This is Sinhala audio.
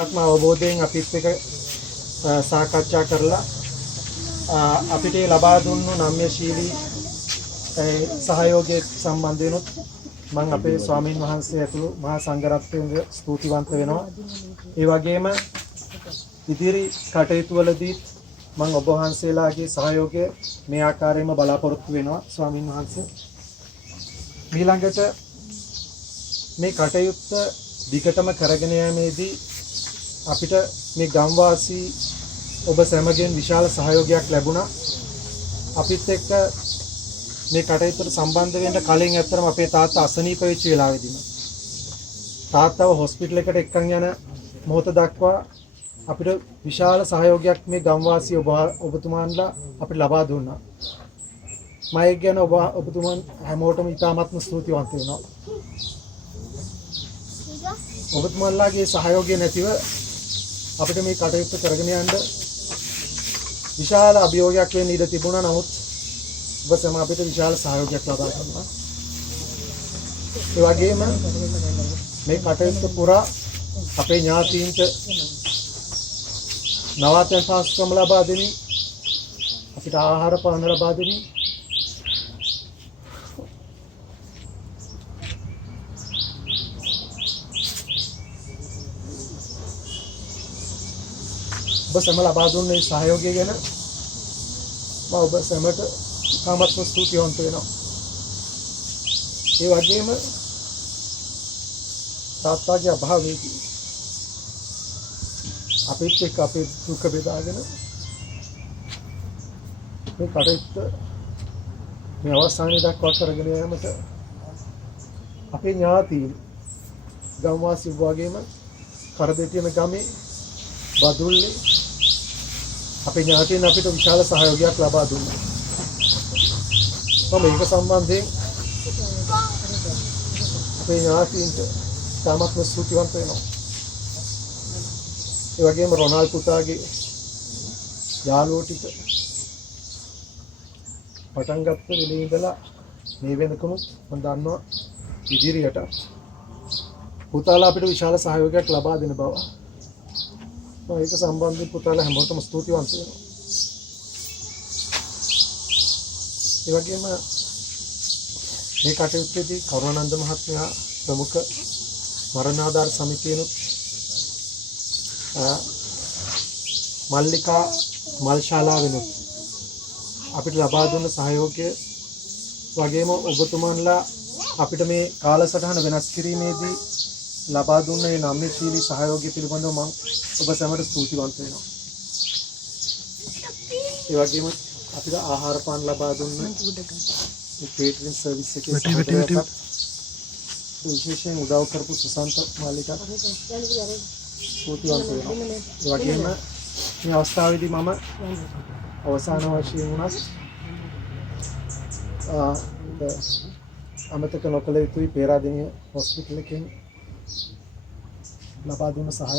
ආත්ම අවබෝධයෙන් අපිත් එක්ක සාකච්ඡා කරලා අපිට ලබා දුන්නු නම්‍යශීලී සහයෝගයේ සම්බන්ධවෙනුත් මම අපේ ස්වාමීන් වහන්සේ ඇතුළු මහා සංඝරත්නයට ස්තුතිවන්ත වෙනවා. ඒ වගේම ඉදිරි කටයුතු වලදී මම ඔබ වහන්සේලාගේ සහයෝගය මේ ආකාරයෙන්ම බලාපොරොත්තු වෙනවා ස්වාමීන් වහන්සේ. ඊළඟට මේ කටයුත්ත දිගටම කරගෙන යාමේදී අපිට මේ ගම්වාසී ඔබ සැමගෙන් විශාල සහයෝගයක් ලැබුණා. අපිත් එක්ක මේ කටයුත්තට සම්බන්ධ වෙන්න කලින් ඇත්තටම අපේ තාත්තා අසනීප වෙච්ච වෙලාවෙදීම තාත්තව හොස්පිටල් එකට එක්කන් යන මොහොත දක්වා අපිට විශාල සහයෝගයක් මේ ගම්වාසී ඔබතුමාන්ලා අපිට ලබා දුන්නා. මම ඒ ගැන ඔබතුමන් හැමෝටම ඉතාමත්ම ස්තුතිවන්ත වෙනවා. ඔබතුමන්ලාගේ සහයෝගය නැතිව අපිට මේ කටයුත්ත කරගෙන යන්න විශාල අභියෝගයක් වෙන්න ඉඩ තිබුණා. නමුත් ඔබ සම අපිට විශාල සහයෝගයක් ලබා දුන්නා. ඒ වගේම මේ කටයුත්ත පුරා අපේ ඥාතීන්ට නවාතැන් පහසුකම් ලබා දෙමින් අපිට ආහාර පාන ලබා දෙමින් ඔබ සැම ලබා දුන්න මේ සහයෝගය ගැන මම ඔබ සැමට ඉතාමත්ම ස්තුතිවන්ත වෙනවා. ඒ වගේම තාත්තාගේ අභාවයේදී අපිත් එක්ක අපේ දුක බෙදාගෙන මේ කටයුත්ත මේ අවස්ථාවේ දක්වා කරගෙන යාමට අපේ ඥාතීන් ගම්වාසී වගේම කරදෙතියන ගමේ බදුල්ලේ අපේ ඥාතීන් අපිට විශාල සහයෝගයක් ලබා දුන්නා. මම ඒක සම්බන්ධයෙන් අපේ ඥාතීන්ට තාමත්ම ස්තුතිවන්ත වෙනවා. ඒ වගේම රොනාල්ඩ් පුතාගේ යාළුවෝ ටික පටන් ගත්ත වෙලේ ඉඳලා මේ වෙනකමුත් මම දන්නවා ඉදිරියට පුතාලා අපිට විශාල සහයෝගයක් ලබා දෙන බව. ඒක සම්බන්ධයෙන් පුතාලා හැමෝටම ස්තුතිවන්ත වෙනවා. ඒ වගේම මේ කටයුත්තේදී කරුණානන්ද මහත්මයා ප්‍රමුඛ මරණාධාර සමිතියනොත් මල්ලිකා මල්ශාලාවෙනුත් අපිට ලබා දුන්න සහයෝගය වගේම ඔබතුමන්ලා අපිට මේ කාලසටහන වෙනස් කිරීමේදී ලබා දුන්න මේ නම්‍යශීලී සහයෝගය පිළිබඳව මම ඔබ සැමට ස්තුතිවන්ත වෙනවා. ඒ වගේම අපිට ආහාර පාන ලබා දුන්න මේ කේටරින් සර්විස් එකේ විශේෂයෙන් උදව් කරපු සුසන්ත මාලිකා ස්තුතිවන්ත වෙනවා. ඒ වගේම මේ අවස්ථාවේදී මම අවසාන වශයෙන් උනත් අමතක නොකළ යුතුයි පේරාදෙණිය හොස්පිටල් එකෙන් ලබා දුන්න සහයෝගය